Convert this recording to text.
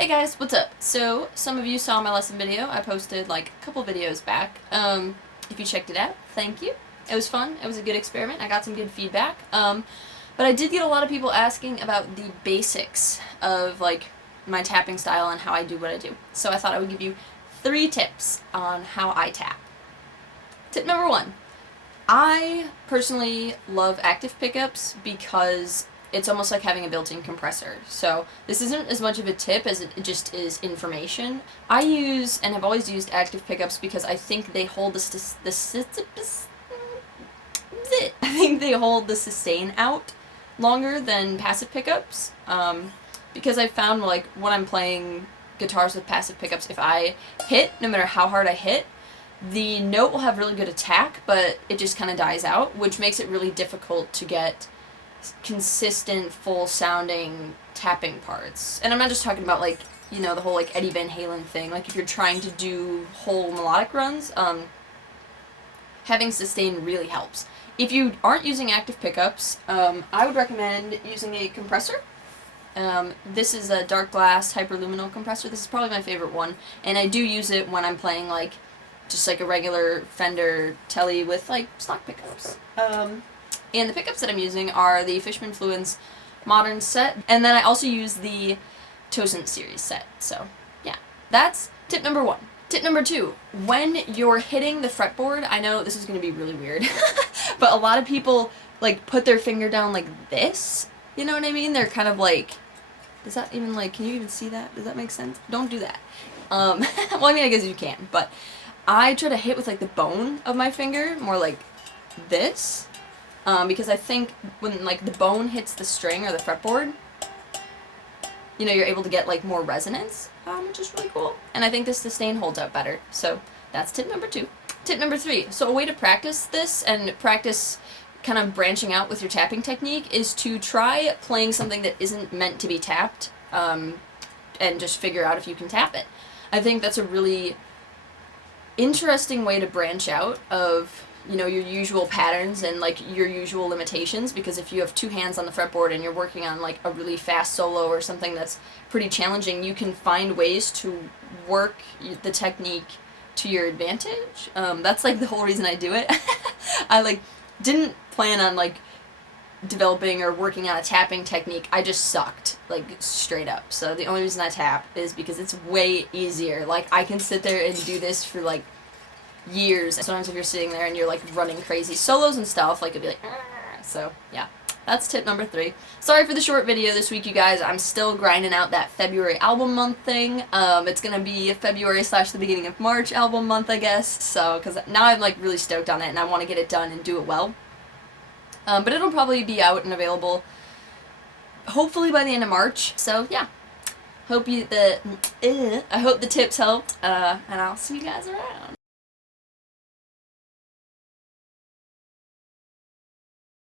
Hey guys, what's up? So, some of you saw my lesson video. I posted like a couple videos back. If you checked it out, thank you. It was fun. It was a good experiment. I got some good feedback. But I did get a lot of people asking about the basics of like my tapping style and how I do what I do. So I thought I would give you 3 tips on how I tap. Tip number 1. I personally love active pickups because it's almost like having a built-in compressor. So this isn't as much of a tip as it just is information. I use and have always used active pickups because I think they hold the sustain out longer than passive pickups. Because I found like when I'm playing guitars with passive pickups, if I hit, no matter how hard I hit, the note will have really good attack, but it just kind of dies out, which makes it really difficult to get consistent, full-sounding tapping parts. And I'm not just talking about, like, you know, the whole, like, Eddie Van Halen thing. Like, if you're trying to do whole melodic runs, having sustain really helps. If you aren't using active pickups, I would recommend using a compressor. This is a dark glass hyperluminal compressor. This is probably my favorite one, and I do use it when I'm playing, like, just like a regular Fender Tele with like stock pickups. And the pickups that I'm using are the Fishman Fluence Modern set, and then I also use the Tosin series set. So yeah, that's tip number 1. Tip number 2, when you're hitting the fretboard, I know this is going to be really weird, but a lot of people like put their finger down like this, you know what I mean? They're kind of like, does that even like, can you even see that? Does that make sense? Don't do that. Well, I mean, I guess you can, but I try to hit with like the bone of my finger, more like this, because I think when like the bone hits the string or the fretboard, you know, you're able to get like more resonance, which is really cool. And I think the sustain holds out better. So that's tip number 2. Tip number 3. So a way to practice this and practice kind of branching out with your tapping technique is to try playing something that isn't meant to be tapped, and just figure out if you can tap it. I think that's a really interesting way to branch out of, you know, your usual patterns and like your usual limitations, because if you have 2 hands on the fretboard and you're working on like a really fast solo or something that's pretty challenging, you can find ways to work the technique to your advantage. That's like the whole reason I do it. I like didn't plan on like developing or working on a tapping technique. I just sucked, like, straight up. So the only reason I tap is because it's way easier. Like, I can sit there and do this for like years. Sometimes if you're sitting there and you're like running crazy solos and stuff, like, it'd be like, argh. So yeah, that's tip number 3. Sorry for the short video this week, you guys. I'm still grinding out that February album month thing. It's gonna be February / the beginning of March album month, I guess. So, because now I'm like really stoked on it and I want to get it done and do it well. But it'll probably be out and available hopefully by the end of March. So yeah, I hope the tips helped, and I'll see you guys around.